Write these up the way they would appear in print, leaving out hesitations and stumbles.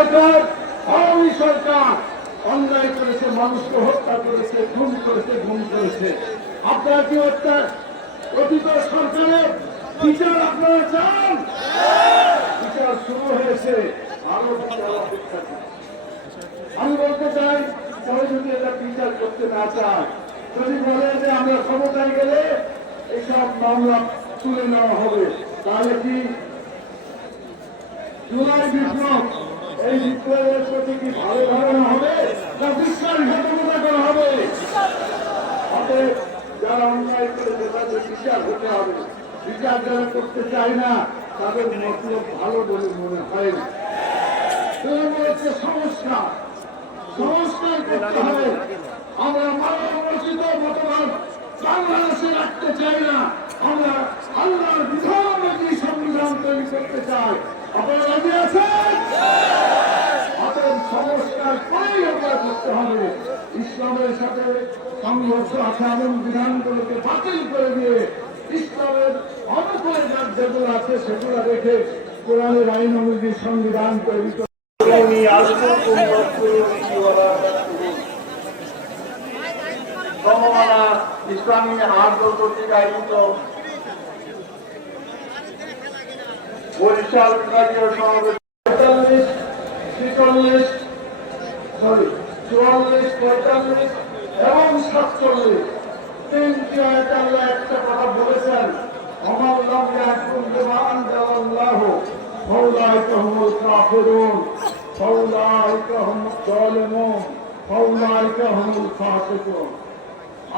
সরকার আওয়ামী সরকার অন্যায় করেছে, মানুষকে হত্যা করেছে, খুন করেছে, গুম করেছে। আপনারা কি অতীত সরকারের বিচার আপনারা চান? বিচার শুরু হয়েছে, আরো বিচার অপেক্ষা। আমি বলতে চাই, কেউ যদি এটা বিচার করতে না চায়, যদি বলে যে আমরা ক্ষমতায় গেলে এইসব মামলা তুলে নেওয়া হবে, তাহলে কি জুলাই বিপ্লব, এই বিপ্লবের প্রতি কি ভালো ধারণা হবে না বিশ্বাসঘাতকতা করা হবে? অতএব যারা অন্যায় করেছে তাদের বিচার হতে হবে। বিচার যারা করতে চায় না তাদের মতলব ভালো বলে মনে হয় না। হচ্ছে সংস্কার, সংস্কার করতে হবে। আমরা মানবরচিত মতবাদ বাংলাদেশে রাখতে চাই না, আমরা আল্লাহর বিধান অনুযায়ী সংবিধান তৈরি করতে চাই। আপনারা রাজি আছেন? অতএব সংস্কার করেই আমরা করতে হবে। ইসলামের সাথে সংঘর্ষ আছে এমন বিধানগুলোকে বাতিল করে দিয়ে ইসলামের অনুকূলে যেগুলো আছে সেগুলো রেখে কোরআনের আইন অনুযায়ী সংবিধান তৈরি করে ইসলামী আন্দোলন কর্তৃক আয়োজিত বরিশাল বিভাগীয় সমাবেশ 44, 44, 45 এবং 47 তিনটি আয়াতে আল্লাহ একটা কথা বলেছেন, আমার লাম ইয়াহকুম বিমা আনজালাল্লাহু ফাউলাইকা হুমুল কাফিরুন ফাউলাইকা হুমুজ জালিমুন ফাউলাইকা হুমুল ফাসিকুন।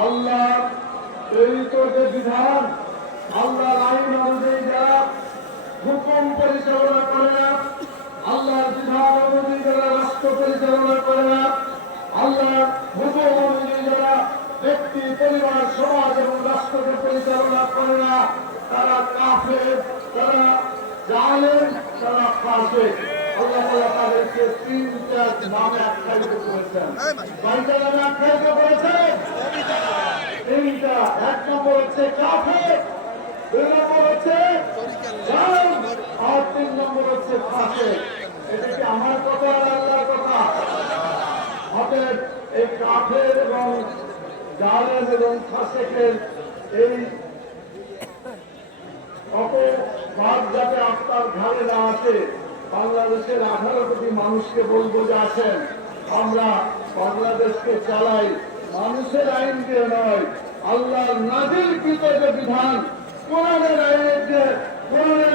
আল্লাহ প্রেরিত যে বিধান, আল্লাহর আইন অনুযায়ী যারা হুকুম পরিচালনা করে না, আল্লাহর বিধান অনুযায়ী যারা রাষ্ট্র পরিচালনা করে না, আল্লাহর হুকুম অনুযায়ী যারা ব্যক্তি, পরিবার, সমাজ এবং রাষ্ট্রকে পরিচালনা করে না, তারা কাফের, তারা জালেম, তারা ফাসিক। আল্লাহ তাআলা তাদেরকে তিনটা নামে আখ্যায়িত করেছেন। কয়টা নামে আখ্যায়িত করেছেন? তিনটা। এক নম্বর হচ্ছে কাফের, দুই নম্বর হচ্ছে জালেম, আর তিন নম্বর হচ্ছে ফাসিক। এটা কি আমার কথা আর আল্লাহর কথা? অতএব এই কাফের এবং জালেম এবং ফাসিকের এই অপবাদ যাতে আপনার ঘাড়ে না আসে, বাংলাদেশের 18 কোটি মানুষকে বলবো যে আসেন আমরা বাংলাদেশকে চালাই মানুষের আইন দিয়ে নয়, আল্লাহর নাযিলকৃত যে বিধান, কোরআনের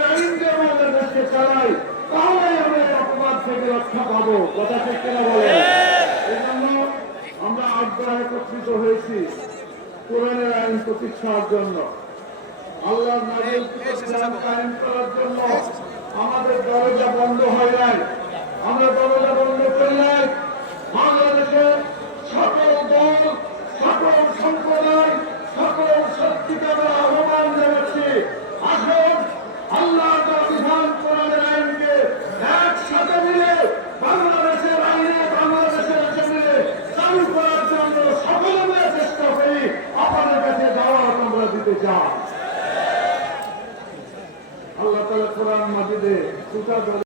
আইন দিয়ে আমাদের দেশকে চালাই, তাহলে আমরা এই অপবাদ থেকে রক্ষা পাবো। কথা ঠিক কিনা বলেন? এই জন্য আমরা আগ্রহ একত্রিত হয়েছি কোরআনের আইন প্রতিষ্ঠার জন্য, আল্লাহর নাযিলকৃত বিধান কায়েম করার জন্য। আমাদের দরজা